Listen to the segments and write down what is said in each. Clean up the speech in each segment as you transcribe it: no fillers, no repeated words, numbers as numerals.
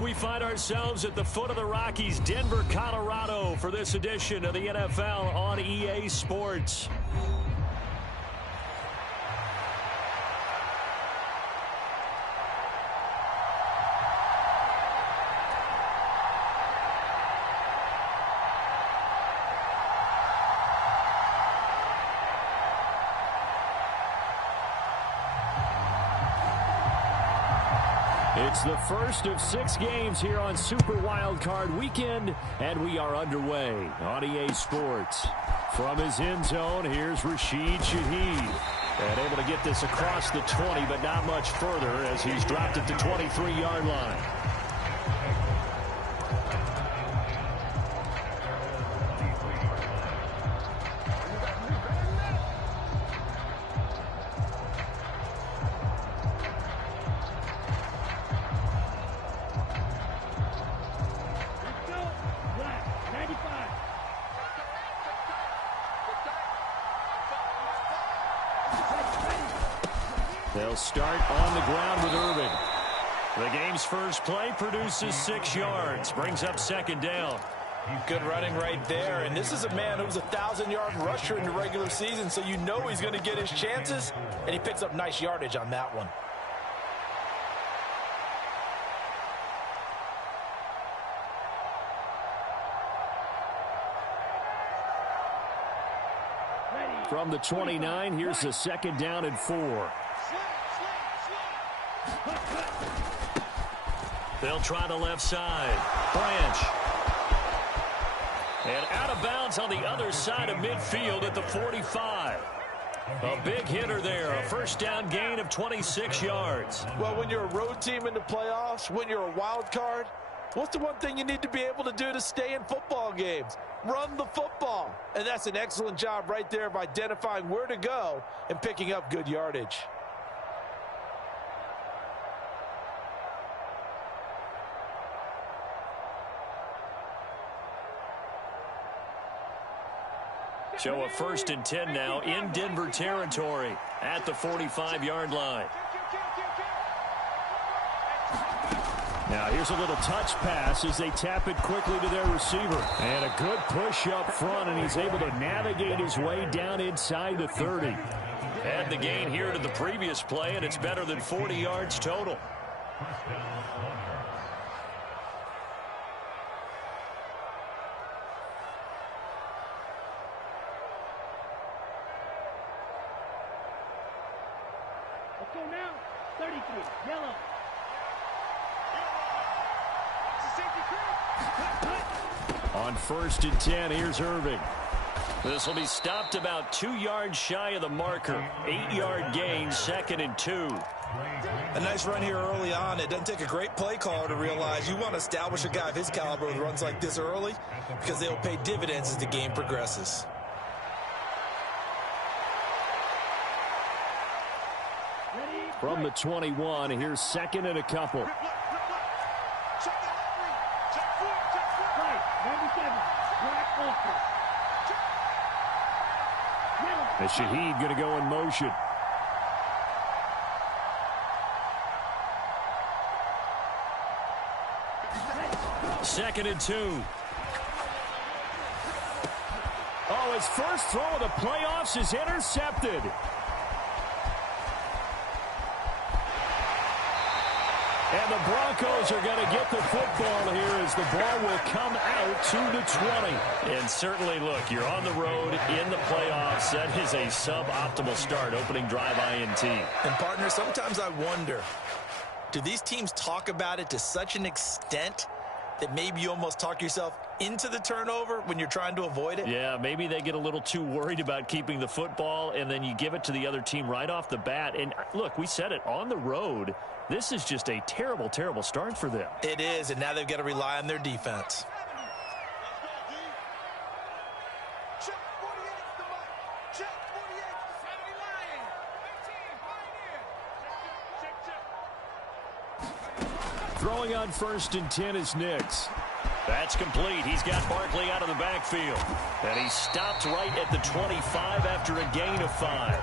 We find ourselves at the foot of the Rockies, Denver, Colorado, for this edition of the NFL on EA Sports. It's the first of 6 games here on Super Wildcard Weekend, and we are underway on EA Sports. From his end zone, here's Rashid Shaheed. And able to get this across the 20, but not much further as he's dropped at the 23-yard line. They'll start on the ground with Irving. The game's first play produces 6 yards, brings up second down. Good running right there, and this is a man who was a 1,000-yard rusher in the regular season, so you know he's going to get his chances, and he picks up nice yardage on that one. From the 29, here's the second down and 4. They'll try the left side. Branch. And out of bounds on the other side of midfield at the 45. A big hitter there. A first down gain of 26 yards. Well, when you're a road team in the playoffs, when you're a wild card, what's the one thing you need to be able to do to stay in football games? Run the football. And that's an excellent job right there of identifying where to go and picking up good yardage. So a 1st and 10 now in Denver territory at the 45-yard line. Now here's a little touch pass as they tap it quickly to their receiver. And a good push up front, and he's able to navigate his way down inside the 30. Add the gain here to the previous play, and it's better than 40 yards total. Let's go now. 33, yellow. On 1st and 10, here's Irving. This will be stopped about 2 yards shy of the marker. 8-yard gain, 2nd and 2. A nice run here early on. It doesn't take a great play caller to realize you want to establish a guy of his caliber with runs like this early because they'll pay dividends as the game progresses. From the 21, here's 2nd and a couple. And Shaheed going to go in motion. Second and 2. Oh, his first throw of the playoffs is intercepted. And the Broncos are going to get the football here as the ball will come out to the 20. And certainly, look, you're on the road in the playoffs. That is a suboptimal start, opening drive INT. And, partner, sometimes I wonder, do these teams talk about it to such an extent that maybe you almost talk yourself into the turnover when you're trying to avoid it? Yeah, maybe they get a little too worried about keeping the football, and then you give it to the other team right off the bat. And, look, we said it, on the road, this is just a terrible, terrible start for them. It is, and now they've got to rely on their defense. Throwing on 1st and 10 is Nix. That's complete. He's got Barkley out of the backfield. And he stopped right at the 25 after a gain of 5.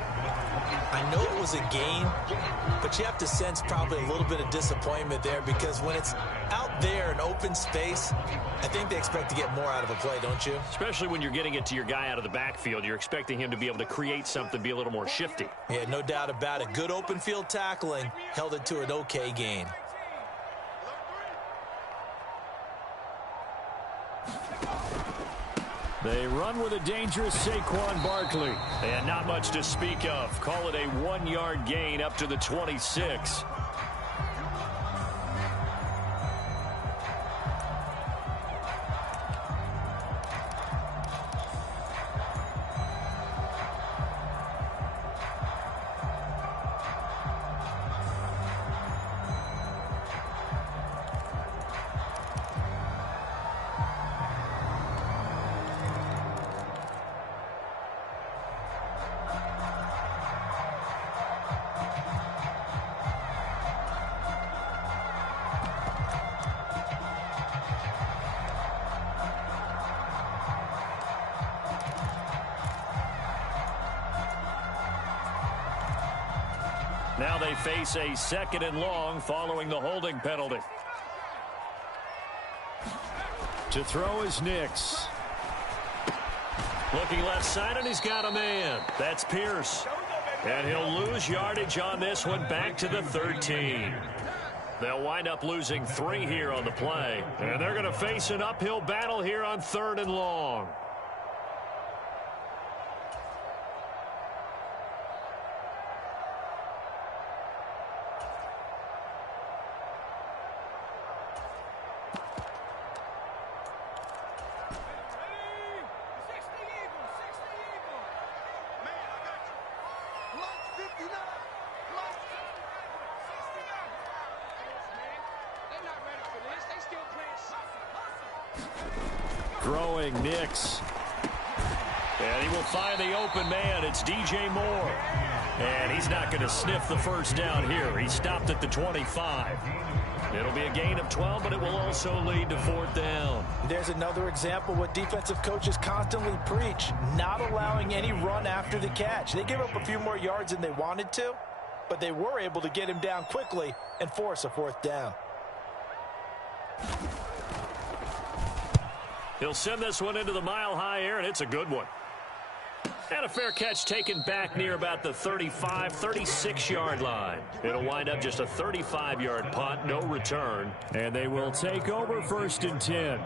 I know it was a gain, but you have to sense probably a little bit of disappointment there because when it's out there in open space, I think they expect to get more out of a play, don't you? Especially when you're getting it to your guy out of the backfield. You're expecting him to be able to create something, be a little more shifty. Yeah, no doubt about it. Good open field tackling held it to an okay gain. They run with a dangerous Saquon Barkley. And not much to speak of. Call it a 1-yard gain up to the 26. Now they face a 2nd and long following the holding penalty. To throw is Nix. Looking left side, and he's got a man. That's Pierce. And he'll lose yardage on this one back to the 13. They'll wind up losing 3 here on the play. And they're going to face an uphill battle here on 3rd and long. Throwing Nix. And he will find the open man. It's DJ Moore. And he's not going to sniff the first down here. He stopped at the 25. It'll be a gain of 12, but it will also lead to 4th down. There's another example what defensive coaches constantly preach, not allowing any run after the catch. They gave up a few more yards than they wanted to, but they were able to get him down quickly and force a 4th down. He'll send this one into the mile-high air, and it's a good one. And a fair catch taken back near about the 35, 36-yard line. It'll wind up just a 35-yard punt, no return. And they will take over 1st and 10.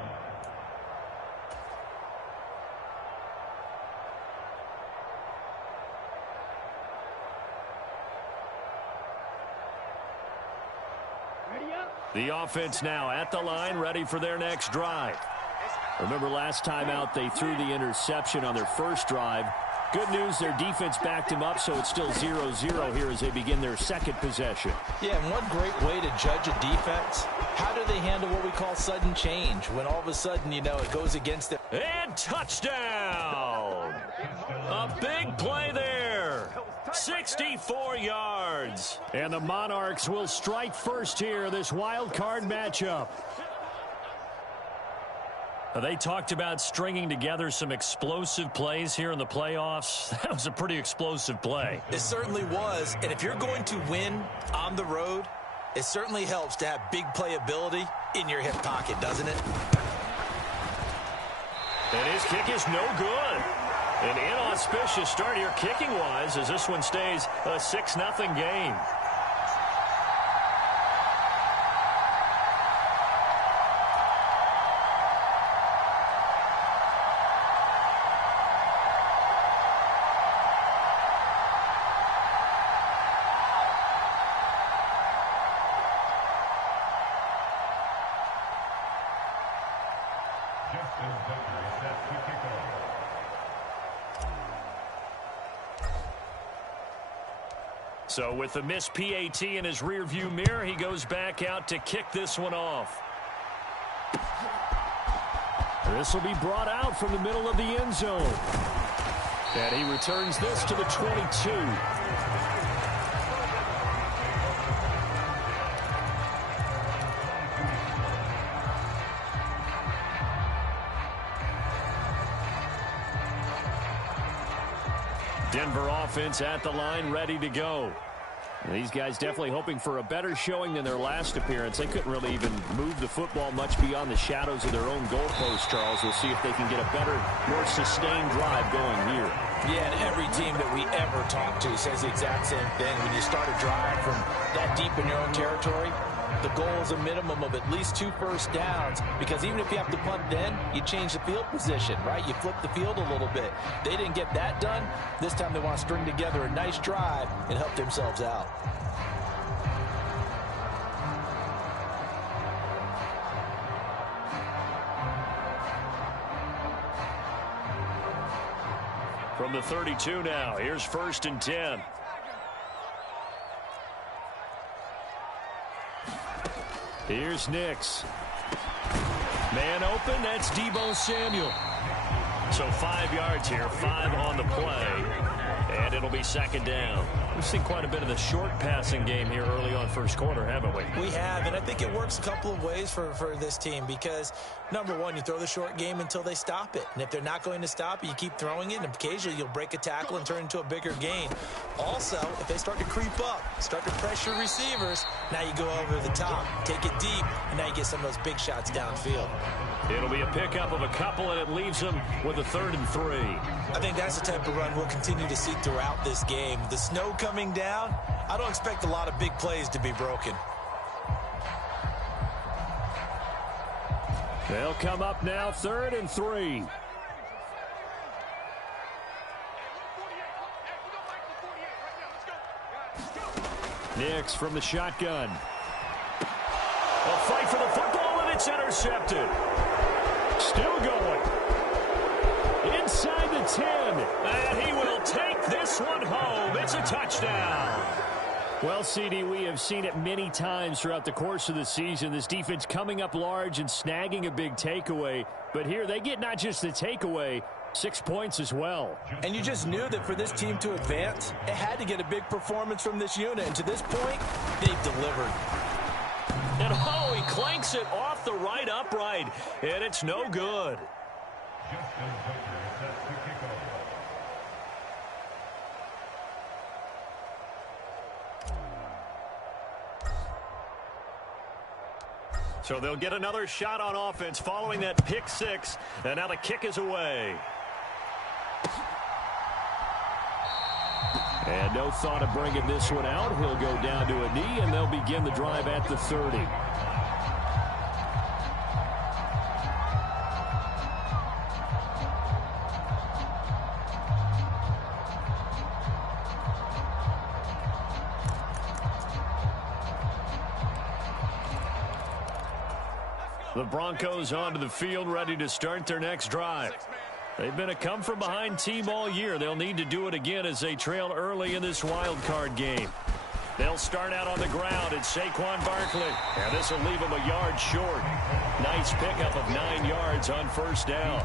The offense now at the line, ready for their next drive. Remember last time out they threw the interception on their first drive. Good news, their defense backed him up, so it's still 0-0 here as they begin their 2nd possession. Yeah, and one great way to judge a defense, how do they handle what we call sudden change, when all of a sudden, you know, it goes against them. And touchdown! A big play there. 64 yards. And the Monarchs will strike first here, this wild card matchup. They talked about stringing together some explosive plays here in the playoffs. That was a pretty explosive play. It certainly was. And if you're going to win on the road, it certainly helps to have big playability in your hip pocket, doesn't it? And his kick is no good. An inauspicious start here kicking-wise as this one stays a 6-0 game. So with the missed PAT in his rearview mirror, he goes back out to kick this one off. This will be brought out from the middle of the end zone. And he returns this to the 22. Denver offense at the line, ready to go. These guys definitely hoping for a better showing than their last appearance. They couldn't really even move the football much beyond the shadows of their own goalpost, Charles. We'll see if they can get a better, more sustained drive going here. Yeah, and every team that we ever talk to says the exact same thing. When you start a drive from that deep in your own territory, the goal is a minimum of at least 2 first downs, because even if you have to punt then, you change the field position, right? You flip the field a little bit. They didn't get that done. This time they want to string together a nice drive and help themselves out. From the 32 now, here's 1st and 10. Here's Nix. Man open, that's Deebo Samuel. So 5 yards here, 5 on the play, and it'll be 2nd down. We've seen quite a bit of the short passing game here early on first quarter, haven't we? We have, and I think it works a couple of ways for this team because, number one, you throw the short game until they stop it. And if they're not going to stop it, you keep throwing it, and occasionally you'll break a tackle and turn it into a bigger gain. Also, if they start to creep up, start to pressure receivers, now you go over the top, take it deep, and now you get some of those big shots downfield. It'll be a pickup of a couple, and it leaves them with a 3rd and 3. I think that's the type of run we'll continue to see throughout this game. The snow coming down, I don't expect a lot of big plays to be broken. They'll come up now, 3rd and 3. Nix from the shotgun. A fight for the football, and it's intercepted. Still going. Inside the 10. And he will take this one home. It's a touchdown. Well, CD, we have seen it many times throughout the course of the season. This defense coming up large and snagging a big takeaway. But here they get not just the takeaway, 6 points as well. And you just knew that for this team to advance, it had to get a big performance from this unit. And to this point, they've delivered. And oh, he clanks it off the right upright, and it's no good. So they'll get another shot on offense following that pick 6, and now the kick is away. And no thought of bringing this one out. He'll go down to a knee, and they'll begin the drive at the 30. The Broncos onto the field, ready to start their next drive. They've been a come-from-behind team all year. They'll need to do it again as they trail early in this wild card game. They'll start out on the ground. It's Saquon Barkley. And this will leave them a yard short. Nice pickup of 9 yards on 1st down.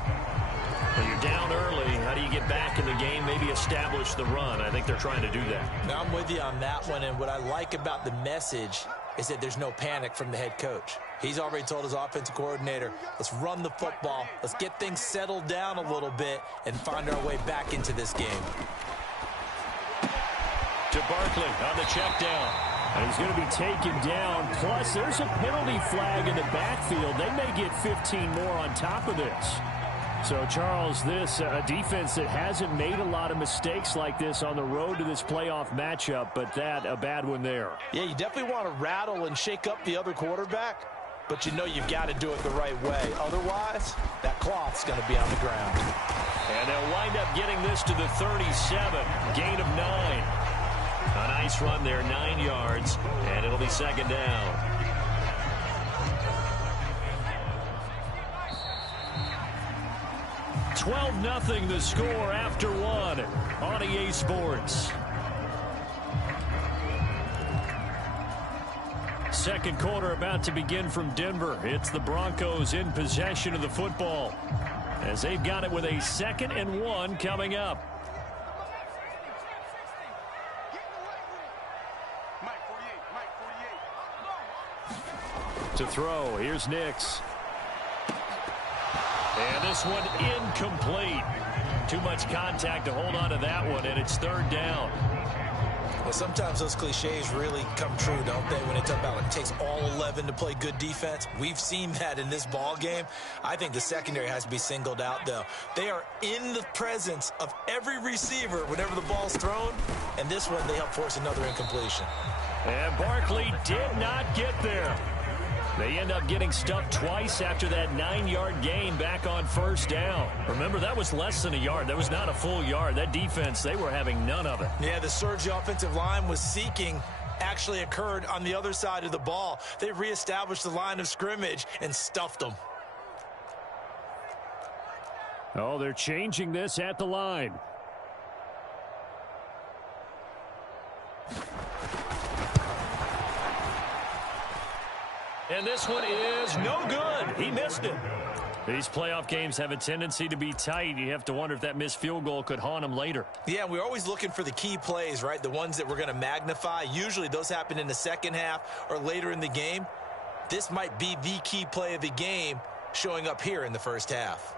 When you're down early, how do you get back in the game, maybe establish the run? I think they're trying to do that. Now, I'm with you on that one, and what I like about the message is that there's no panic from the head coach. He's already told his offensive coordinator, let's run the football, let's get things settled down a little bit and find our way back into this game. To Barkley on the check down. And he's going to be taken down. Plus, there's a penalty flag in the backfield. They may get 15 more on top of this. So, Charles, this a defense that hasn't made a lot of mistakes like this on the road to this playoff matchup, but that a bad one there. Yeah, you definitely want to rattle and shake up the other quarterback, but you know you've got to do it the right way. Otherwise, that cloth's going to be on the ground. And they'll wind up getting this to the 37, gain of 9. A nice run there, 9 yards, and it'll be 2nd down. 12-0 the score after 1 on EA Sports. Second quarter about to begin from Denver. It's the Broncos in possession of the football as they've got it with a 2nd and 1 coming up. To throw, here's Nix. And this one incomplete. Too much contact to hold on to that one, and it's third down. Well, sometimes those cliches really come true, don't they, when it's about it takes all 11 to play good defense. We've seen that in this ball game. I think the secondary has to be singled out, though. They are in the presence of every receiver whenever the ball's thrown, and this one they help force another incompletion. And Barkley did not get there. They end up getting stuffed twice after that 9-yard gain back on first down. Remember, that was less than a yard. That was not a full yard. That defense, they were having none of it. Yeah, the surge the offensive line was seeking actually occurred on the other side of the ball. They reestablished the line of scrimmage and stuffed them. Oh, they're changing this at the line. And this one is no good. He missed it. These playoff games have a tendency to be tight. You have to wonder if that missed field goal could haunt him later. Yeah, we're always looking for the key plays, right? The ones that we're going to magnify. Usually those happen in the second half or later in the game. This might be the key play of the game showing up here in the first half.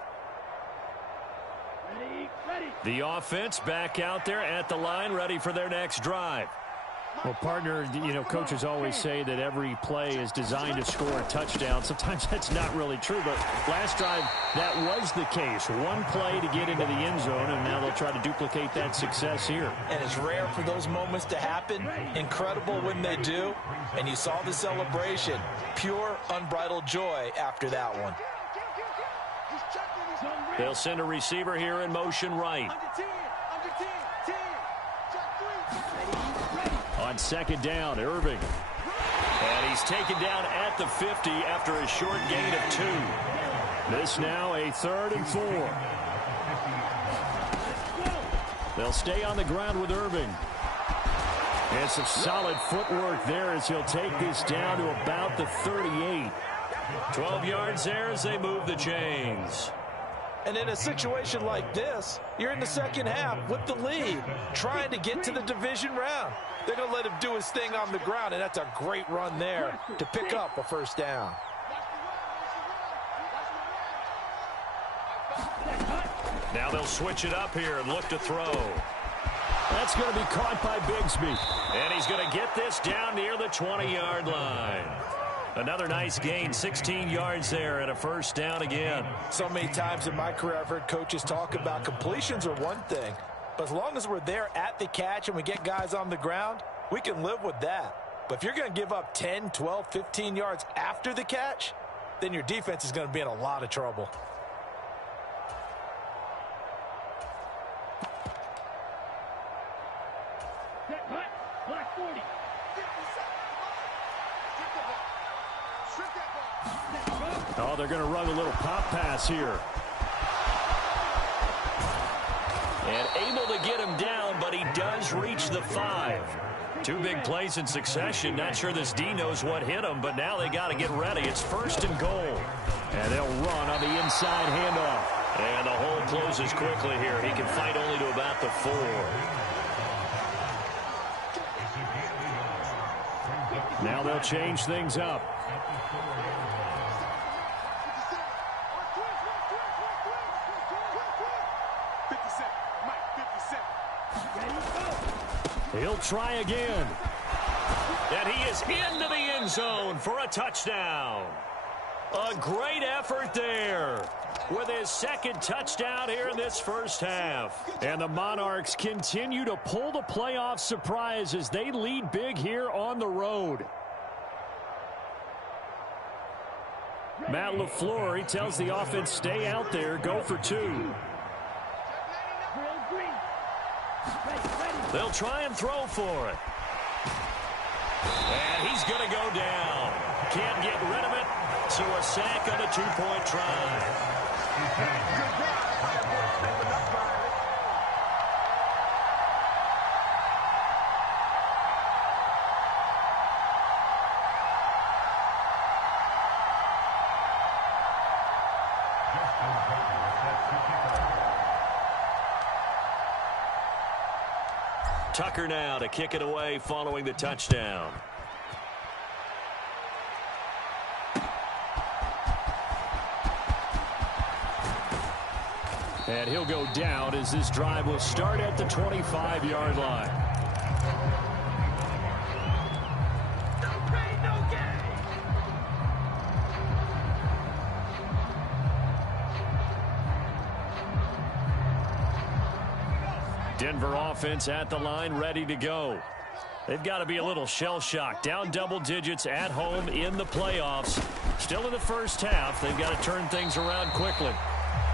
The offense back out there at the line, ready for their next drive. Well, partner, you know, coaches always say that every play is designed to score a touchdown. Sometimes that's not really true, but last drive, that was the case. One play to get into the end zone, and now they'll try to duplicate that success here. And it's rare for those moments to happen. Incredible when they do. And you saw the celebration. Pure, unbridled joy after that one. They'll send a receiver here in motion right. On second down, Irving. And he's taken down at the 50 after a short gain of 2. This now a 3rd and 4. They'll stay on the ground with Irving. And some solid footwork there as he'll take this down to about the 38. 12 yards there as they move the chains. And in a situation like this, you're in the second half with the lead, trying to get to the division round. They're going to let him do his thing on the ground, and that's a great run there to pick up a first down. Now they'll switch it up here and look to throw. That's going to be caught by Bigsby. And he's going to get this down near the 20-yard line. Another nice gain, 16 yards there and a first down again. So many times in my career I've heard coaches talk about completions are one thing, but as long as we're there at the catch and we get guys on the ground, we can live with that. But if you're going to give up 10, 12, 15 yards after the catch, then your defense is going to be in a lot of trouble. Black 40. Oh, they're going to run a little pop pass here. And able to get him down, but he does reach the 5. 2 big plays in succession. Not sure this D knows what hit him, but now they got to get ready. It's 1st and goal. And they'll run on the inside handoff. And the hole closes quickly here. He can fight only to about the 4. Now they'll change things up. He'll try again. And he is into the end zone for a touchdown. A great effort there with his 2nd touchdown here in this first half. And the Monarchs continue to pull the playoff surprise as they lead big here on the road. Matt LaFleur, he tells the offense, stay out there, go for 2. They'll try and throw for it. And he's going to go down. Can't get rid of it, so a sack on a 2-point try. Tucker now to kick it away following the touchdown. And he'll go down as this drive will start at the 25-yard line. Denver offense at the line, ready to go. They've got to be a little shell-shocked. Down double digits at home in the playoffs. Still in the first half. They've got to turn things around quickly.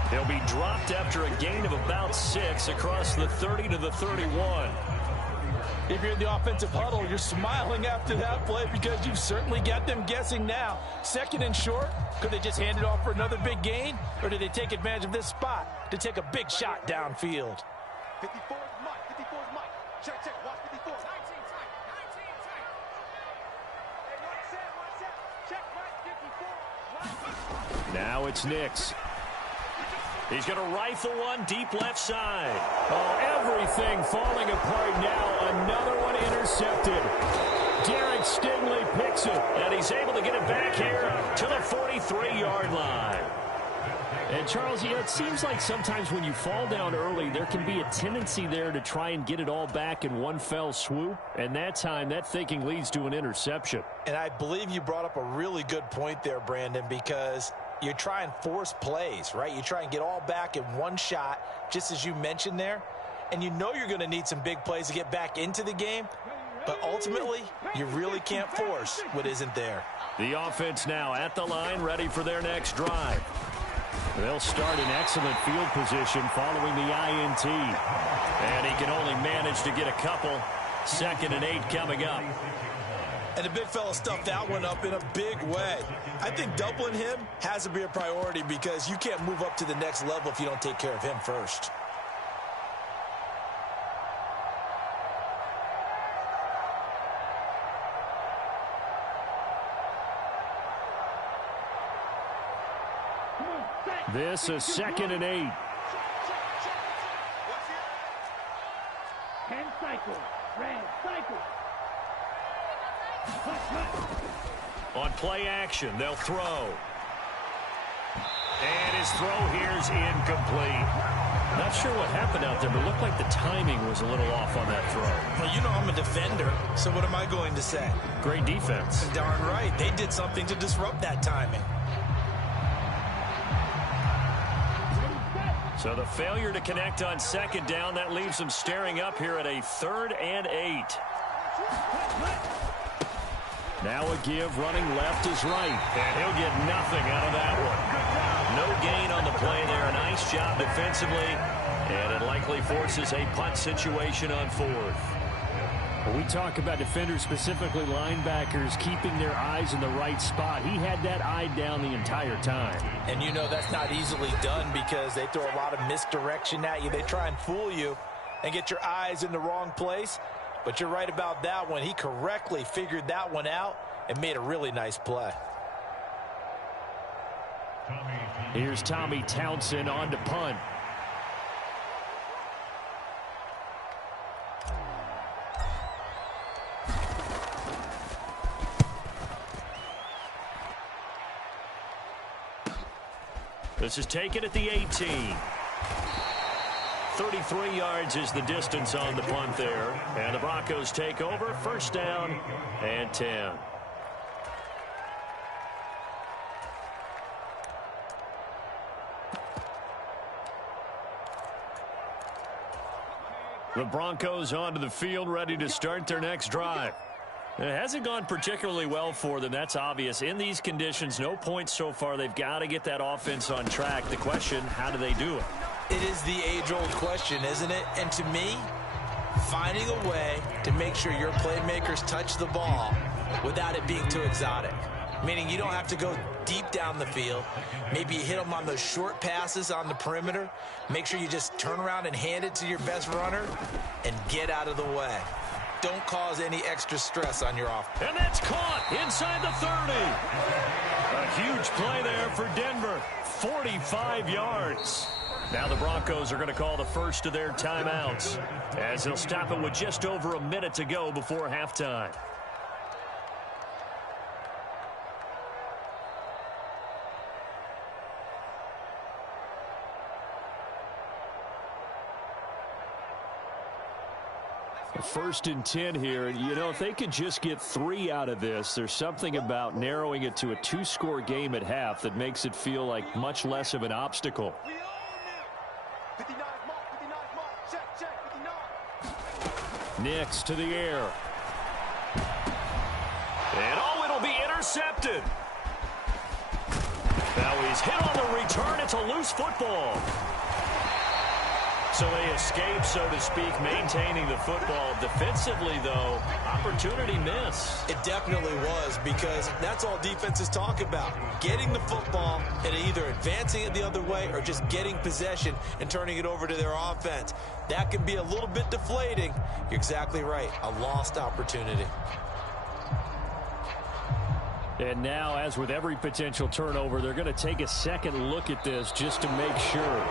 They'll be dropped after a gain of about 6 across the 30 to the 31. If you're in the offensive huddle, you're smiling after that play because you've certainly got them guessing now. Second and short, could they just hand it off for another big gain? Or did they take advantage of this spot to take a big shot downfield? 54 is Mike. 54 is Mike. Check, check. Watch 54. 19 tight. 19 tight. Hey, one set. Check right. 54. Now it's Nix. He's going to rifle one deep left side. Oh, everything falling apart now. Another one intercepted. Derek Stingley picks it, and he's able to get it back here to the 43-yard line. And, Charles, you know, it seems like sometimes when you fall down early, there can be a tendency there to try and get it all back in one fell swoop. And that time, that thinking leads to an interception. And I believe you brought up a really good point there, Brandon, because you try and force plays, right? You try and get all back in one shot, just as you mentioned there. And you know you're going to need some big plays to get back into the game. But ultimately, you really can't force what isn't there. The offense now at the line, ready for their next drive. They'll start in excellent field position following the INT. And he can only manage to get a couple. 2nd and 8 coming up. And the big fella stuffed that one up in a big way. I think doubling him has to be a priority because you can't move up to the next level if you don't take care of him first. This is 2nd and 8. 10 cycle. Red cycle. On play action, they'll throw. And his throw here's incomplete. Not sure what happened out there, but it looked like the timing was a little off on that throw. Well, you know I'm a defender, so what am I going to say? Great defense. Darn right. They did something to disrupt that timing. So the failure to connect on 2nd down, that leaves them staring up here at a 3rd and 8. Now a give, running left is right. And he'll get nothing out of that one. No gain on the play there. Nice job defensively. And it likely forces a punt situation on 4th. When we talk about defenders, specifically linebackers, keeping their eyes in the right spot, he had that eye down the entire time. And you know that's not easily done because they throw a lot of misdirection at you. They try and fool you and get your eyes in the wrong place. But you're right about that one. He correctly figured that one out and made a really nice play. Here's Tommy Townsend on to punt. This is taken at the 18. 33 yards is the distance on the punt there. And the Broncos take over. 1st down and 10. The Broncos onto the field, ready to start their next drive. It hasn't gone particularly well for them. That's obvious. In these conditions, no points so far. They've got to get that offense on track. The question, how do they do it? It is the age-old question, isn't it? And to me, finding a way to make sure your playmakers touch the ball without it being too exotic. Meaning you don't have to go deep down the field. Maybe you hit them on those short passes on the perimeter. Make sure you just turn around and hand it to your best runner and get out of the way. Don't cause any extra stress on your offense. And that's caught inside the 30. A huge play there for Denver. 45 yards. Now the Broncos are going to call the first of their timeouts as they'll stop it with just over a minute to go before halftime. First and 10 here. You know, if they could just get 3 out of this, there's something about narrowing it to a 2-score game at half that makes it feel like much less of an obstacle. 59 mark, 59 mark. Check, 59. Nix to the air. And it'll be intercepted. Now he's hit on the return. It's a loose football. So they escape, so to speak, maintaining the football. Defensively, though, opportunity miss. It definitely was, because that's all defenses talk about. Getting the football and either advancing it the other way or just getting possession and turning it over to their offense. That can be a little bit deflating. You're exactly right. A lost opportunity. And now, as with every potential turnover, they're going to take a second look at this just to make sure.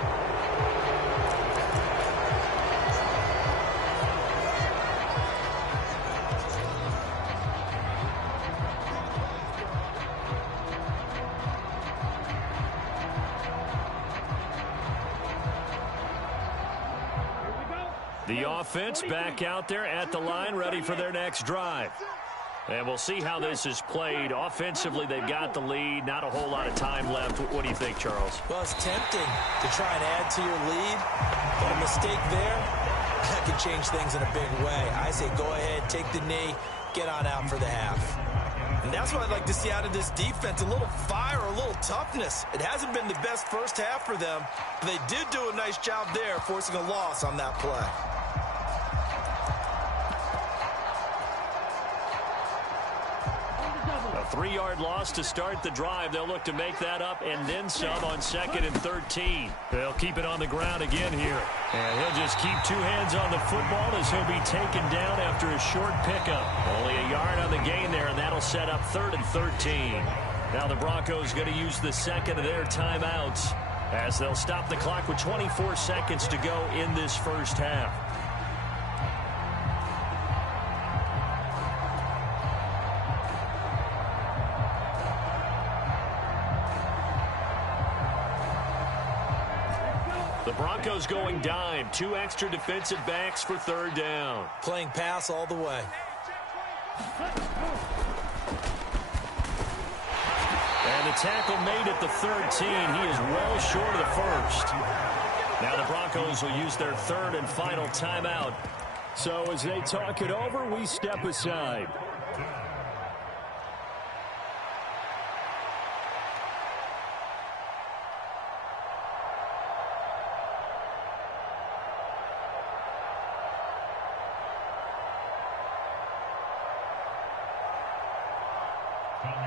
The offense back out there at the line, ready for their next drive. And we'll see how this is played. Offensively, they've got the lead. Not a whole lot of time left. What do you think, Charles? Well, it's tempting to try and add to your lead, but a mistake there, that could change things in a big way. I say go ahead, take the knee, get on out for the half. And that's what I'd like to see out of this defense, a little fire, a little toughness. It hasn't been the best first half for them, but they did do a nice job there, forcing a loss on that play. A 3-yard loss to start the drive. They'll look to make that up and then some on 2nd and 13. They'll keep it on the ground again here. And he'll just keep 2 hands on the football as he'll be taken down after a short pickup. Only a yard on the gain there, and that'll set up 3rd and 13. Now the Broncos going to use the second of their timeouts as they'll stop the clock with 24 seconds to go in this first half. The Broncos going dime. 2 extra defensive backs for 3rd down. Playing pass all the way. And the tackle made at the 13. He is well short of the first. Now the Broncos will use their 3rd and final timeout. So as they talk it over, we step aside.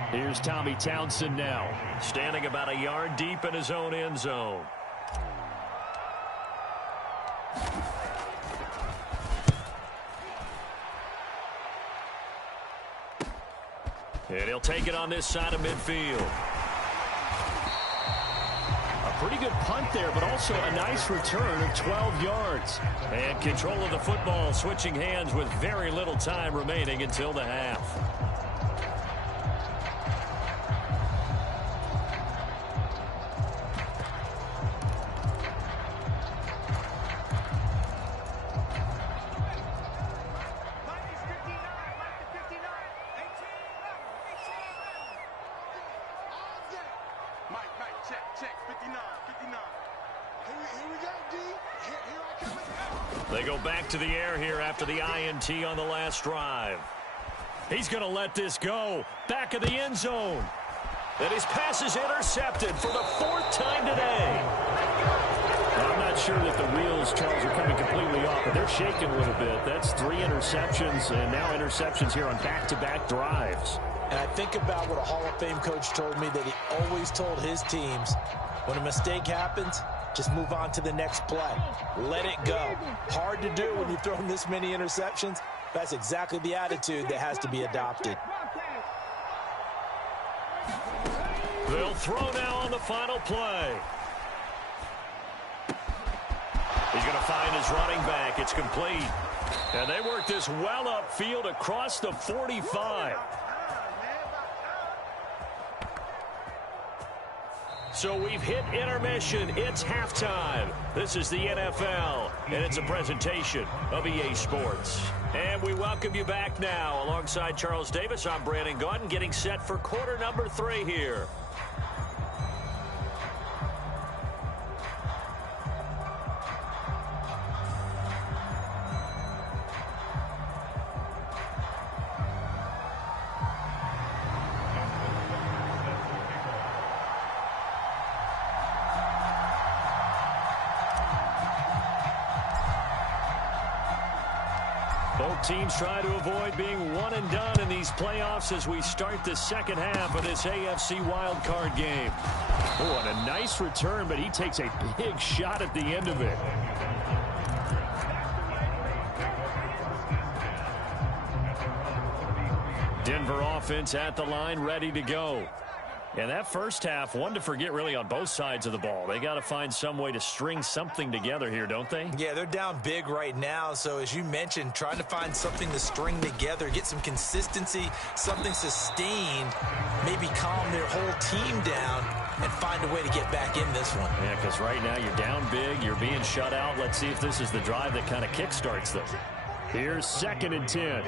Here's Tommy Townsend now, standing about a yard deep in his own end zone. And he'll take it on this side of midfield. A pretty good punt there, but also a nice return of 12 yards. And control of the football, switching hands with very little time remaining until the half. They go back to the air here after the INT on the last drive. He's going to let this go. Back of the end zone. And his pass is intercepted for the 4th time today. I'm not sure that the wheels, Charles, are coming completely off, but they're shaking a little bit. That's 3 interceptions, and now interceptions here on back-to-back drives. And I think about what a Hall of Fame coach told me, that he always told his teams, when a mistake happens, just move on to the next play. Let it go. Hard to do when you've thrown this many interceptions. That's exactly the attitude that has to be adopted. They'll throw now on the final play. He's going to find his running back. It's complete. And they work this well upfield across the 45. So we've hit intermission. It's halftime. This is the NFL, and it's a presentation of EA Sports. And we welcome you back now. Alongside Charles Davis, I'm Brandon Gaudin, getting set for quarter number 3 here. Both teams try to avoid being one and done in these playoffs as we start the second half of this AFC wildcard game. Oh, and a nice return, but he takes a big shot at the end of it. Denver offense at the line, ready to go. And that first half, one to forget really on both sides of the ball. They got to find some way to string something together here, don't they? Yeah, they're down big right now. So as you mentioned, trying to find something to string together, get some consistency, something sustained, maybe calm their whole team down and find a way to get back in this one. Yeah, because right now you're down big, you're being shut out. Let's see if this is the drive that kind of kickstarts them. Here's 2nd and 10.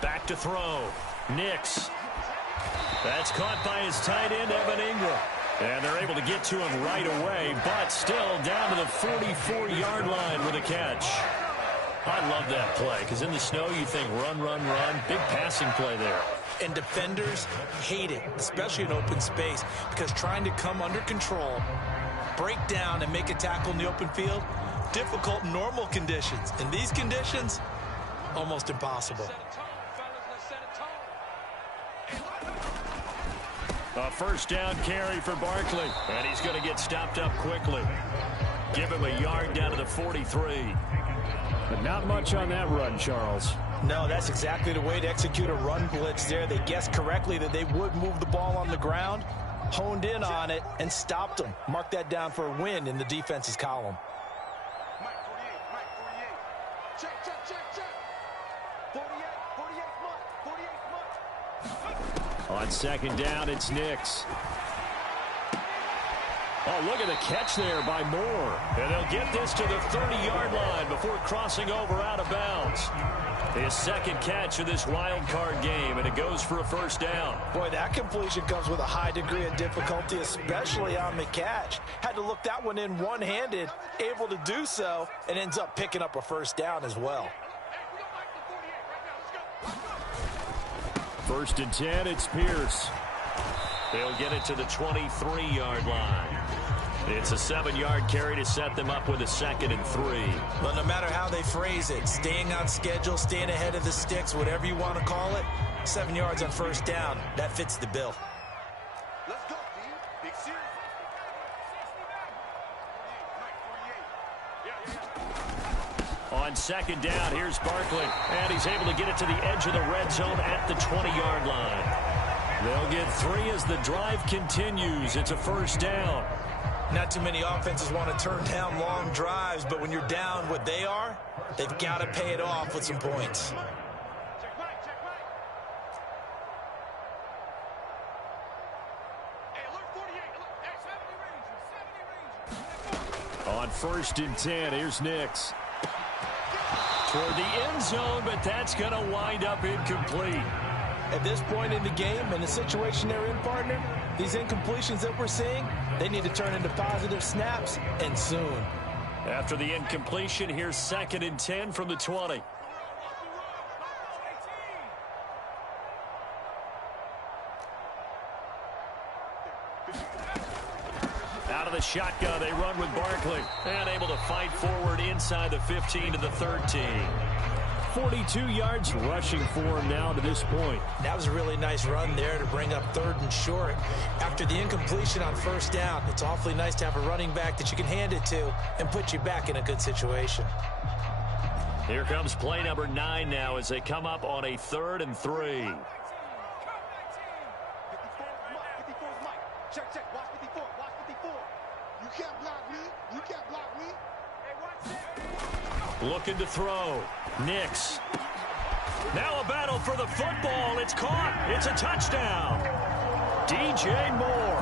Back to throw. Nix. That's caught by his tight end, Evan Ingram. And they're able to get to him right away, but still down to the 44-yard line with a catch. I love that play, because in the snow you think run, run, run. Big passing play there. And defenders hate it, especially in open space, because trying to come under control, break down, and make a tackle in the open field, difficult in normal conditions. In these conditions, almost impossible. A first down carry for Barkley, and he's going to get stopped up quickly. Give him a yard down to the 43. But not much on that run, Charles. No, that's exactly the way to execute a run blitz there. They guessed correctly that they would move the ball on the ground, honed in on it, and stopped them. Mark that down for a win in the defense's column. Mike 48, Mike 48. Check, check, check, check. 48, 48, Mike. On 2nd down, it's Nix. Oh, look at the catch there by Moore. And they'll get this to the 30-yard line before crossing over out of bounds. His 2nd catch of this wild card game, and it goes for a first down. Boy, that completion comes with a high degree of difficulty, especially on the catch. Had to look that one in one-handed, able to do so, and ends up picking up a first down as well. 1st and 10, it's Pierce. They'll get it to the 23-yard line. It's a 7-yard carry to set them up with a 2nd and 3. But no matter how they phrase it, staying on schedule, staying ahead of the sticks, whatever you want to call it, 7 yards on first down, that fits the bill. Let's go, D. Big series. On 2nd down, here's Barkley, and he's able to get it to the edge of the red zone at the 20-yard line. They'll get 3 as the drive continues. It's a first down. Not too many offenses want to turn down long drives, but when you're down what they are, they've got to pay it off with some points. Check Mike, check Mike. Hey, alert 48. Alert. Hey, 70 Rangers. On 1st and 10, here's Nix. Toward the end zone, but that's going to wind up incomplete. At this point in the game, and the situation they're in, partner, these incompletions that we're seeing, they need to turn into positive snaps, and soon. After the incompletion, here's 2nd and 10 from the 20. Out of the shotgun, they run with Barkley, and able to fight forward inside the 15 to the 13. 42 yards rushing for him now to this point. That was a really nice run there to bring up 3rd and short. After the incompletion on first down, it's awfully nice to have a running back that you can hand it to and put you back in a good situation. Here comes play number 9 now as they come up on a 3rd and 3. 54 is Mike. Check, check. Watch 54. Watch 54. You can't block me. You can't block me. Looking to throw. Nix. Now a battle for the football. It's caught. It's a touchdown. DJ Moore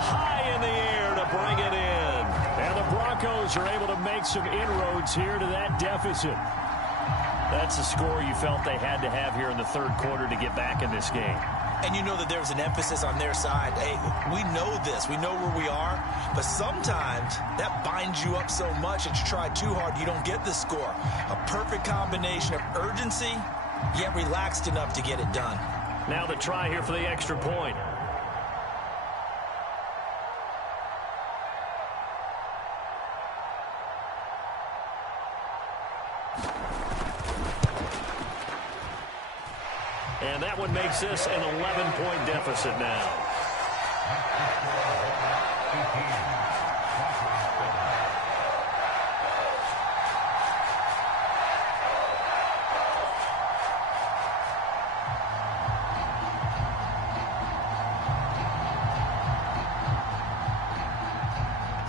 high in the air to bring it in. And the Broncos are able to make some inroads here to that deficit. That's the score you felt they had to have here in the third quarter to get back in this game. And you know that there's an emphasis on their side. Hey, we know this. We know where we are. But sometimes that binds you up so much that you try too hard, you don't get the score. A perfect combination of urgency, yet relaxed enough to get it done. Now the try here for the extra point. And that one makes this an 11-point deficit now.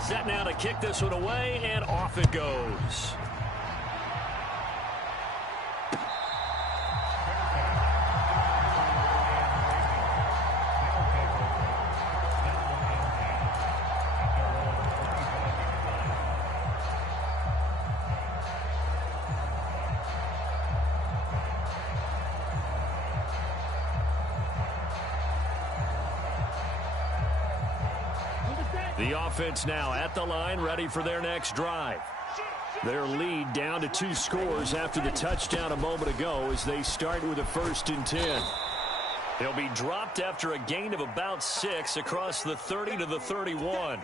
Set now to kick this one away, and off it goes. The offense now at the line, ready for their next drive. Their lead down to 2 scores after the touchdown a moment ago as they start with a 1st and 10. They'll be dropped after a gain of about 6 across the 30 to the 31.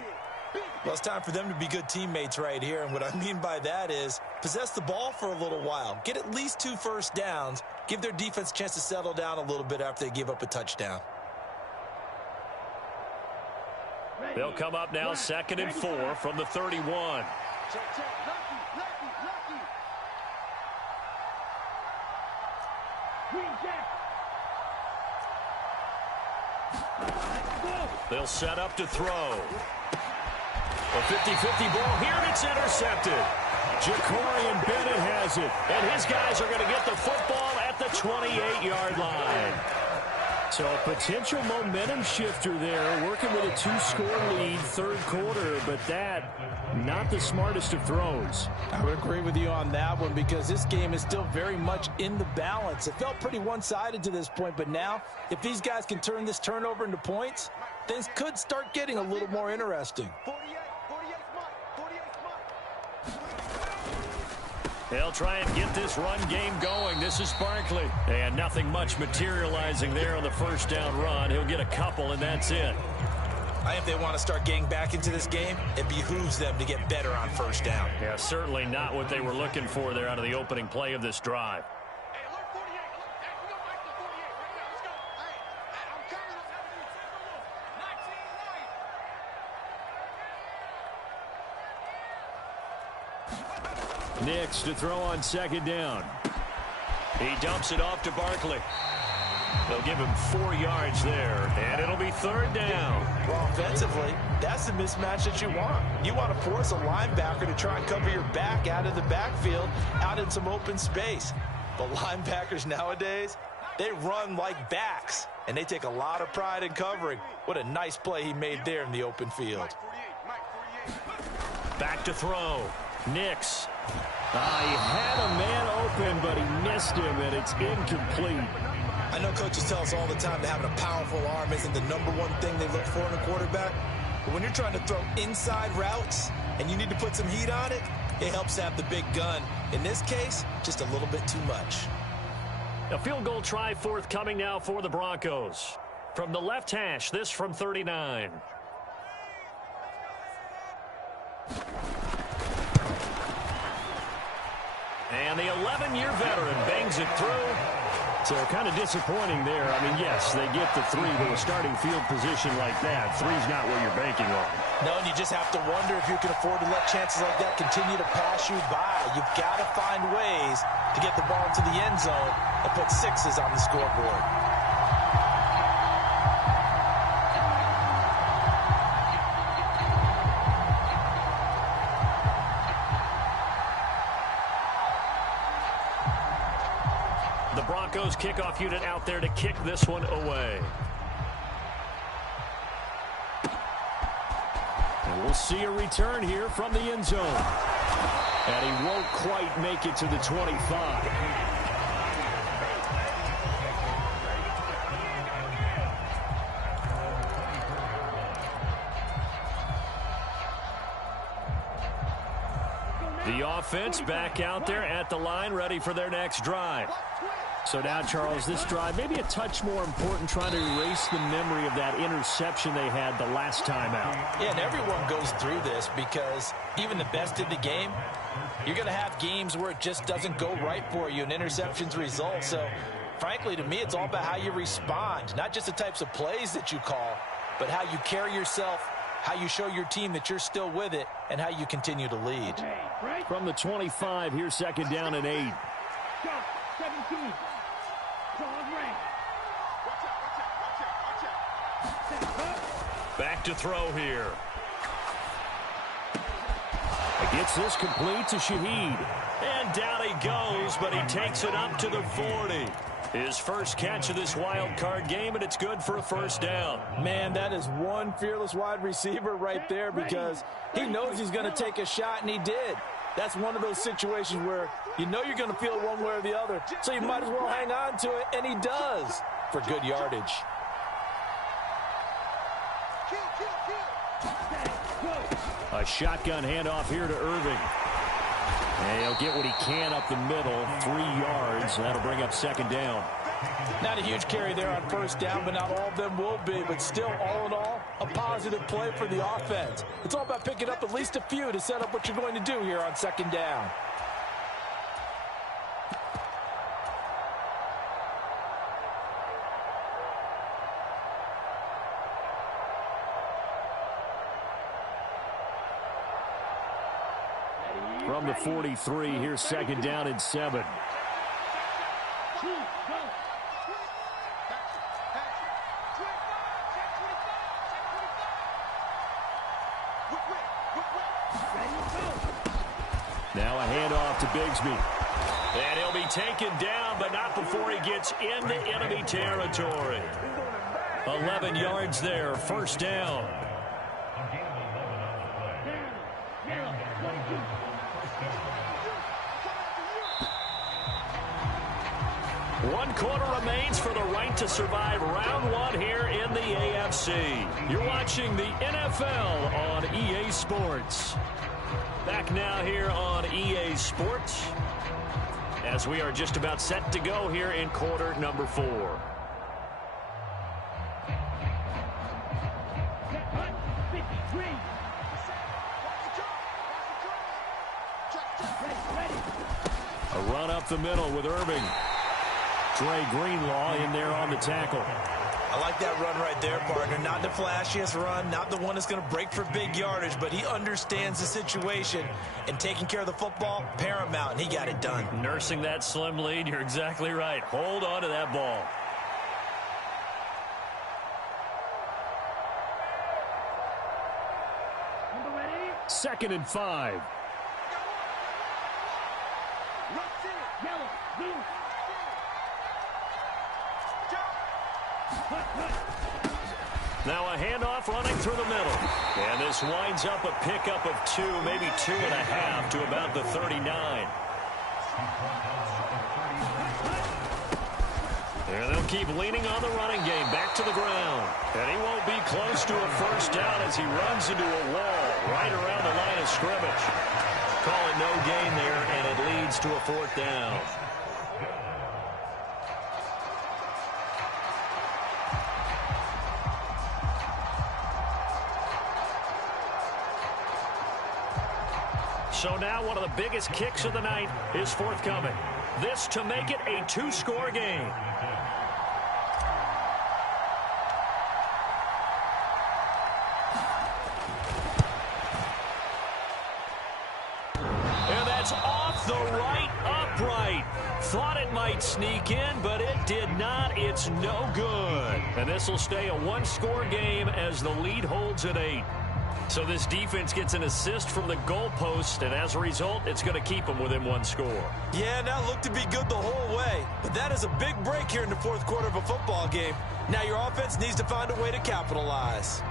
Well, it's time for them to be good teammates right here. And what I mean by that is possess the ball for a little while. Get at least 2 first downs. Give their defense a chance to settle down a little bit after they give up a touchdown. They'll come up now 2nd and 4 from the 31. Check, check. Lucky. Green jack. They'll set up to throw. A 50-50 ball here, and it's intercepted. Jacorian Bennett has it, and his guys are going to get the football at the 28-yard line. So a potential momentum shifter there, working with a 2-score lead, third quarter, but that, not the smartest of throws. I would agree with you on that one because this game is still very much in the balance. It felt pretty one-sided to this point, but now, if these guys can turn this turnover into points, things could start getting a little more interesting. 48 They'll try and get this run game going. This is Barkley. And nothing much materializing there on the first down run. He'll get a couple, and that's it. If they want to start getting back into this game, it behooves them to get better on first down. Yeah, certainly not what they were looking for there out of the opening play of this drive. Hey, look, 48. Look, hey, we gonna mark the 48 right now. Let's go. Hey, I'm coming. 19 right. Nix to throw on 2nd down. He dumps it off to Barkley. They'll give him 4 yards there, and it'll be 3rd down. Well, offensively, that's the mismatch that you want. You want to force a linebacker to try and cover your back out of the backfield, out in some open space. But linebackers nowadays, they run like backs, and they take a lot of pride in covering. What a nice play he made there in the open field. Back to throw. Nix. He had a man open, but he missed him, and it's incomplete. I know coaches tell us all the time that having a powerful arm isn't the #1 thing they look for in a quarterback. But when you're trying to throw inside routes and you need to put some heat on it, it helps to have the big gun. In this case, just a little bit too much. A field goal try forthcoming now for the Broncos. From the left hash, this from 39. And the 11-year veteran bangs it through. So kind of disappointing there. I mean, yes, they get the 3, but a starting field position like that, 3's not where you're banking on. No, and you just have to wonder if you can afford to let chances like that continue to pass you by. You've got to find ways to get the ball into the end zone and put 6s on the scoreboard. Broncos kickoff unit out there to kick this one away. And we'll see a return here from the end zone. And he won't quite make it to the 25. The offense back out there at the line, ready for their next drive. So now, Charles, this drive maybe a touch more important, trying to erase the memory of that interception they had the last time out. Yeah, and everyone goes through this because even the best in the game, you're going to have games where it just doesn't go right for you and interceptions result. So, frankly, to me, it's all about how you respond, not just the types of plays that you call, but how you carry yourself, how you show your team that you're still with it, and how you continue to lead. From the 25, here's second down and 8. Stop. 17. Back to throw here. He gets this complete to Shaheed. And down he goes, but he takes it up to the 40. His first catch of this wild card game, and it's good for a first down. Man, that is one fearless wide receiver right there because he knows he's going to take a shot, and he did. That's one of those situations where you know you're going to feel it one way or the other, so you might as well hang on to it, and he does for good yardage. A shotgun handoff here to Irving. And he'll get what he can up the middle, 3 yards. That'll bring up second down. Not a huge carry there on first down, but not all of them will be. But still, all in all, a positive play for the offense. It's all about picking up at least a few to set up what you're going to do here on second down. From the 43, here's second down and 7. Now a handoff to Bigsby. And he'll be taken down, but not before he gets into enemy territory. 11 yards there, first down. One quarter remains for the right to survive round 1 here in the AFC. You're watching the NFL on EA Sports. Back now here on EA Sports as we are just about set to go here in quarter number 4. A run up the middle with Irving. Dre Greenlaw in there on the tackle. I like that run right there, partner. Not the flashiest run, not the one that's going to break for big yardage, but he understands the situation, and taking care of the football, paramount, and he got it done. Nursing that slim lead, you're exactly right. Hold on to that ball. Second and 5. Now a handoff running through the middle. And this winds up a pickup of 2, maybe 2.5 to about the 39. And they'll keep leaning on the running game back to the ground. And he won't be close to a first down as he runs into a wall right around the line of scrimmage. Call it no gain there, and it leads to a fourth down. So now one of the biggest kicks of the night is forthcoming. This to make it a 2-score game. And that's off the right upright. Thought it might sneak in, but it did not. It's no good. And this will stay a 1-score game as the lead holds at 8. So this defense gets an assist from the goalpost, and as a result, it's going to keep them within one score. Yeah, that looked to be good the whole way. But that is a big break here in the fourth quarter of a football game. Now your offense needs to find a way to capitalize.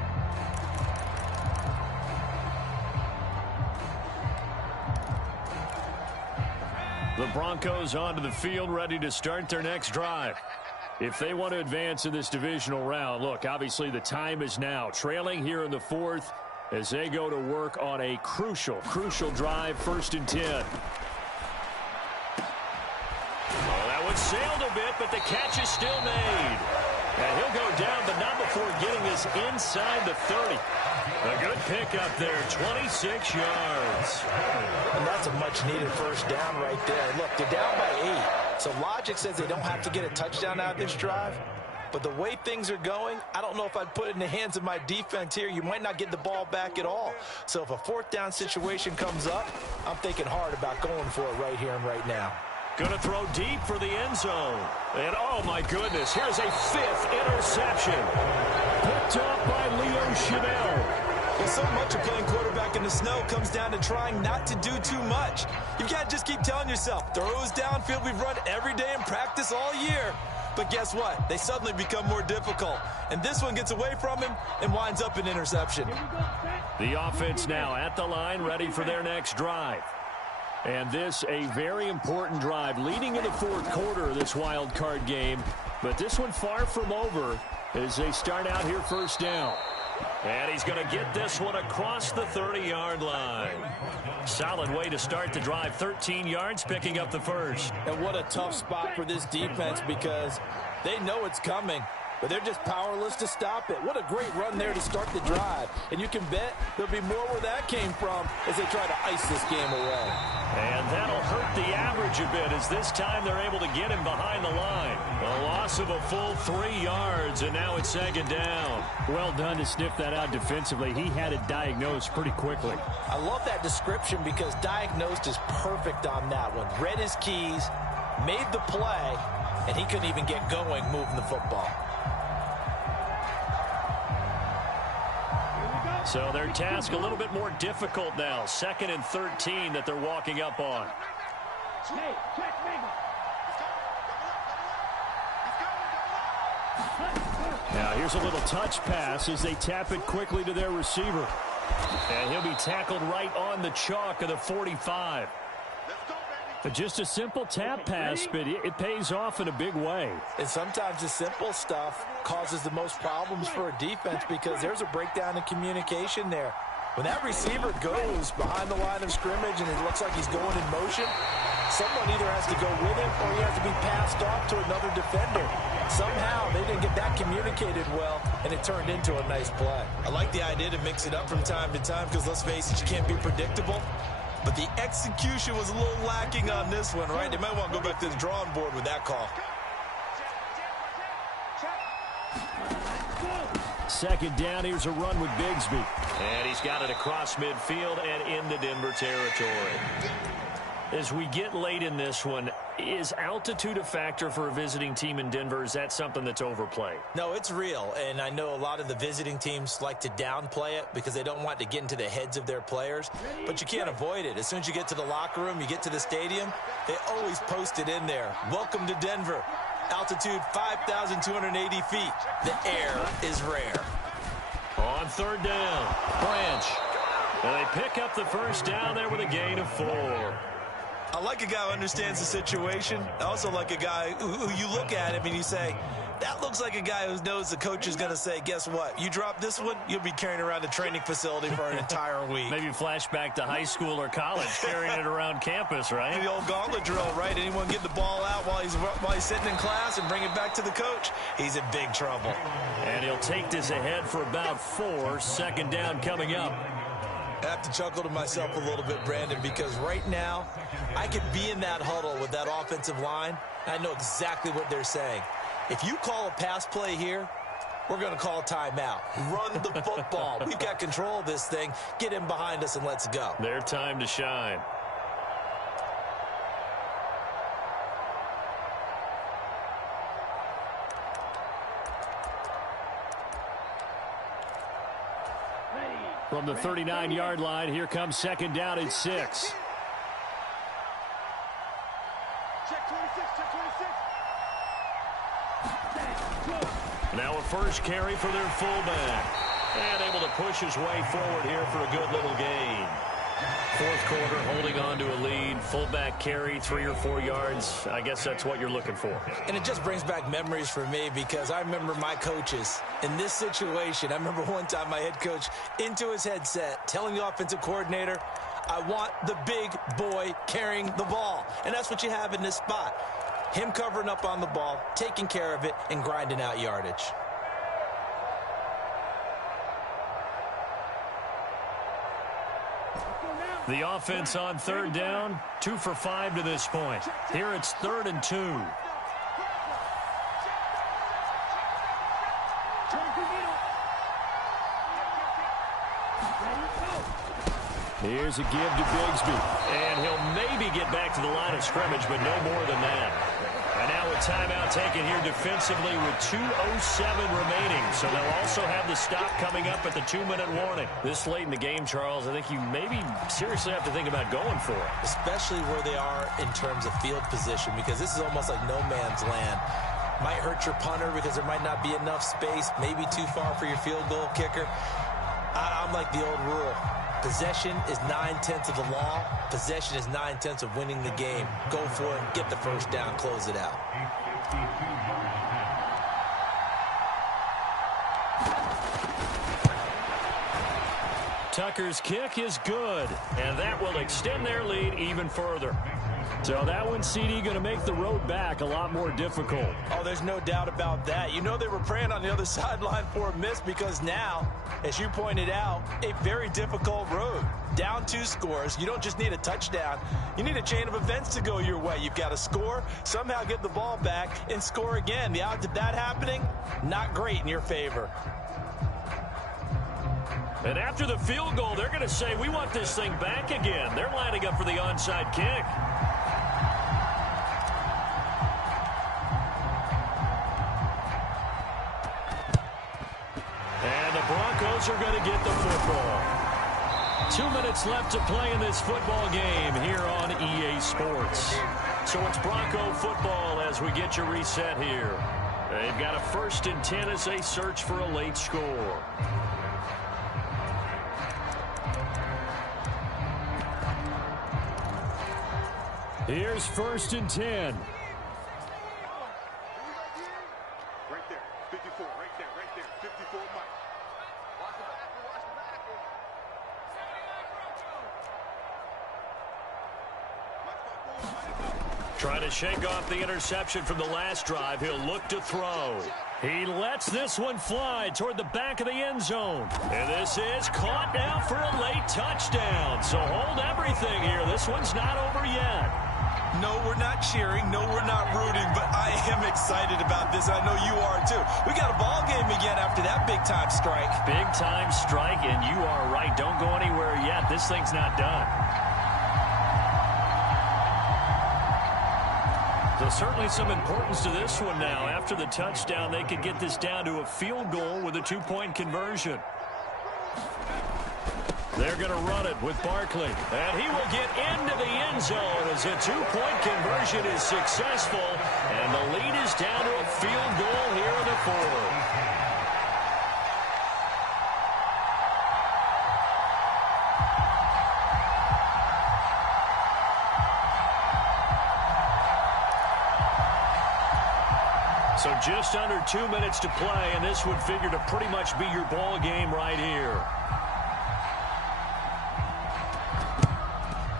The Broncos onto the field, ready to start their next drive. If they want to advance in this divisional round, look, obviously the time is now. Trailing here in the fourth as they go to work on a crucial drive, 1st and 10. Oh, that one sailed a bit, but the catch is still made. And he'll go down, but not before getting this inside the 30. A good pickup there, 26 yards. And that's a much-needed first down right there. Look, they're down by 8. So logic says they don't have to get a touchdown out of this drive. But the way things are going, I don't know if I'd put it in the hands of my defense here. You might not get the ball back at all. So if a 4th down situation comes up, I'm thinking hard about going for it right here and right now. Going to throw deep for the end zone. And, oh, my goodness, here's a 5th interception. Picked up by Leo Chanel. Well, so much of playing quarterback in the snow comes down to trying not to do too much. You've got to just keep telling yourself, throws downfield we've run every day in practice all year. But guess what? They suddenly become more difficult. And this one gets away from him and winds up an interception. The offense now at the line, ready for their next drive. And this, a very important drive leading in the fourth quarter of this wild card game. But this one far from over as they start out here 1st down. And he's going to get this one across the 30-yard line. Solid way to start the drive, 13 yards, picking up the first. And what a tough spot for this defense because they know it's coming, but they're just powerless to stop it. What a great run there to start the drive. And you can bet there'll be more where that came from as they try to ice this game away. And that'll hurt the average a bit as this time they're able to get him behind the line. A loss of a full 3 yards, and now it's 2nd down. Well done to sniff that out defensively. He had it diagnosed pretty quickly. I love that description because diagnosed is perfect on that one. Read his keys, made the play, and he couldn't even get going moving the football. So their task a little bit more difficult now. 2nd and 13 that they're walking up on. Hey, check, Now here's a little touch pass as they tap it quickly to their receiver. And he'll be tackled right on the chalk of the 45. Just a simple tap pass, but it pays off in a big way. And sometimes the simple stuff causes the most problems for a defense because there's a breakdown in communication there. When that receiver goes behind the line of scrimmage and it looks like he's going in motion, someone either has to go with him or he has to be passed off to another defender. Somehow they didn't get that communicated well, and it turned into a nice play. I like the idea to mix it up from time to time because, let's face it, you can't be predictable. But the execution was a little lacking on this one, right? They might want to go back to the drawing board with that call. 2nd down, here's a run with Bigsby. And he's got it across midfield and into Denver territory. As we get late in this one, is altitude a factor for a visiting team in Denver? Is that something that's overplayed? No, it's real, and I know a lot of the visiting teams like to downplay it because they don't want to get into the heads of their players, but you can't avoid it. As soon as you get to the locker room, you get to the stadium, they always post it in there. Welcome to Denver. Altitude 5,280 feet. The air is rare. On 3rd down, Branch. And they pick up the first down there with a gain of 4. I like a guy who understands the situation. I also like a guy who you look at him and you say, that looks like a guy who knows the coach is going to say, guess what? You drop this one, you'll be carrying around the training facility for an entire week. Maybe flashback to high school or college, carrying it around campus, right? The old gauntlet drill, right? Anyone get the ball out while he's sitting in class and bring it back to the coach, he's in big trouble. And he'll take this ahead for about 4. 2nd down coming up. I have to chuckle to myself a little bit, Brandon, because right now I could be in that huddle with that offensive line. I know exactly what they're saying. If you call a pass play here, we're going to call a timeout. Run the football. We've got control of this thing. Get him behind us and let's go. Their time to shine. From the 39-yard line, here comes second down and 6. Check 26, check 26. Now a first carry for their fullback. And able to push his way forward here for a good little gain. Fourth quarter, holding on to a lead. Fullback carry, 3 or 4 yards. I guess that's what you're looking for. And it just brings back memories for me because I remember my coaches in this situation. I remember one time my head coach into his headset telling the offensive coordinator, I want the big boy carrying the ball. And that's what you have in this spot. Him covering up on the ball, taking care of it, and grinding out yardage. The offense on third down, 2 for 5 to this point. Here it's 3rd and 2. Here's a give to Bigsby. And he'll maybe get back to the line of scrimmage, but no more than that. And now a timeout taken here defensively with 2:07 remaining. So they'll also have the stop coming up at the 2-minute warning. This late in the game, Charles, I think you maybe seriously have to think about going for it. Especially where they are in terms of field position, because this is almost like no man's land. Might hurt your punter because there might not be enough space, maybe too far for your field goal kicker. I'm like the old rule. Possession is 9/10 of the law. Possession is 9/10 of winning the game. Go for it, get the first down, close it out. Tucker's kick is good, and that will extend their lead even further. So that one, CD, going to make the road back a lot more difficult. Oh, there's no doubt about that. You know they were praying on the other sideline for a miss because now, as you pointed out, a very difficult road. Down 2 scores. You don't just need a touchdown. You need a chain of events to go your way. You've got to score, somehow get the ball back, and score again. The odds of that happening, not great in your favor. And after the field goal, they're going to say, we want this thing back again. They're lining up for the onside kick. And the Broncos are going to get the football. 2 minutes left to play in this football game here on EA Sports. So it's Bronco football as we get your reset here. They've got a 1st and 10 as they search for a late score. Here's 1st and 10. Right there, 54, right there, 54, Mike. Watch the back, watch the back. Trying to shake off the interception from the last drive. He'll look to throw. He lets this one fly toward the back of the end zone. And this is caught now for a late touchdown. So hold everything here. This one's not over yet. No, we're not cheering. No, we're not rooting. But I am excited about this. I know you are, too. We got a ball game again after that big-time strike. Big-time strike, and you are right. Don't go anywhere yet. This thing's not done. So certainly some importance to this one now. After the touchdown, they could get this down to a field goal with a 2-point conversion. They're going to run it with Barkley. And he will get into the end zone as a 2-point conversion is successful. And the lead is down to a field goal here in the 4th. So just under 2 minutes to play, and this would figure to pretty much be your ball game right here.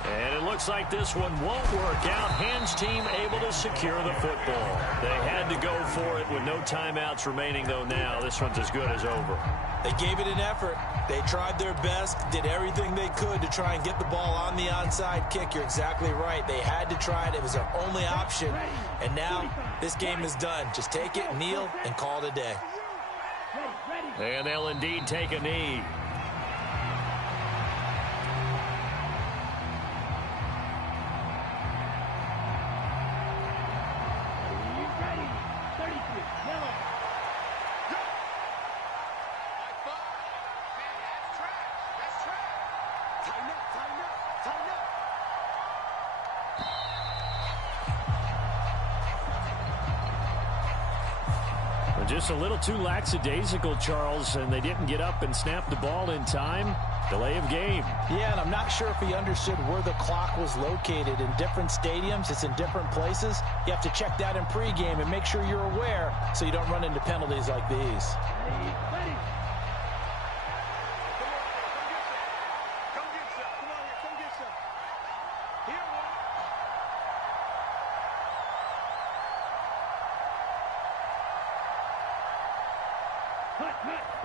And it looks like this one won't work out. Hands team able to secure the football. They had to go for it with no timeouts remaining, though now. This one's as good as over. They gave it an effort. They tried their best, did everything they could to try and get the ball on the onside kick. You're exactly right. They had to try it. It was their only option. And now this game is done. Just take it, kneel, and call it a day. And they'll indeed take a knee. Just a little too lackadaisical, Charles, and they didn't get up and snap the ball in time. Delay of game. Yeah, and I'm not sure if he understood where the clock was located. In different stadiums, it's in different places. You have to check that in pregame and make sure you're aware so you don't run into penalties like these.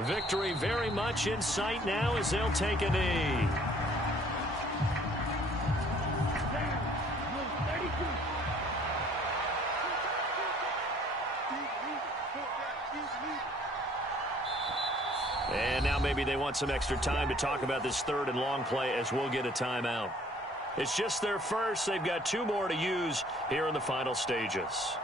Victory very much in sight now as they'll take a knee. And now maybe they want some extra time to talk about this third and long play as we'll get a timeout. It's just their first. They've got 2 more to use here in the final stages.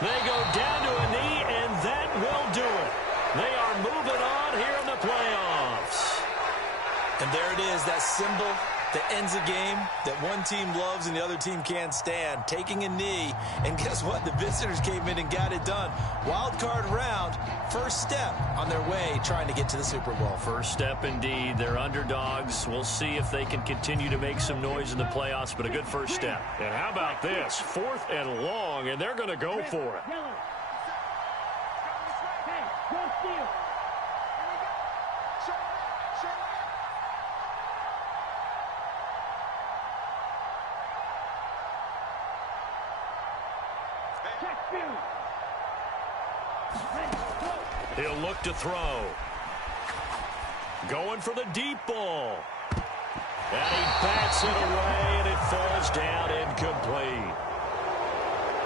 They go down to a knee, and that will do it. They are moving on here in the playoffs. And there it is, that symbol that ends a game that one team loves and the other team can't stand. Taking a knee, and guess what? The visitors came in and got it done. Wild card round, first step on their way trying to get to the Super Bowl. First step indeed. They're underdogs. We'll see if they can continue to make some noise in the playoffs, but a good first step. And how about this? 4th and long, and they're going to go for it. He'll look to throw. Going for the deep ball. And he bats it away, and it falls down incomplete.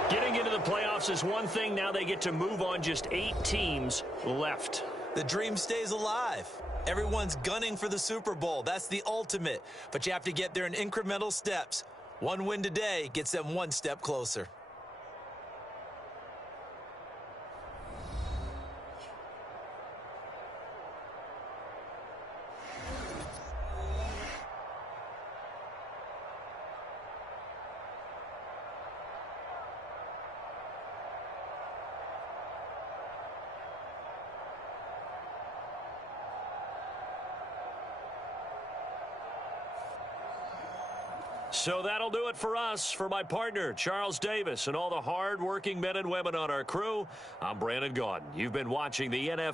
Getting into the playoffs is one thing. Now they get to move on. Just 8 teams left. The dream stays alive. Everyone's gunning for the Super Bowl. That's the ultimate. But you have to get there in incremental steps. One win today gets them one step closer. So that'll do it for us. For my partner, Charles Davis, and all the hard-working men and women on our crew, I'm Brandon Gaudin. You've been watching the NFL.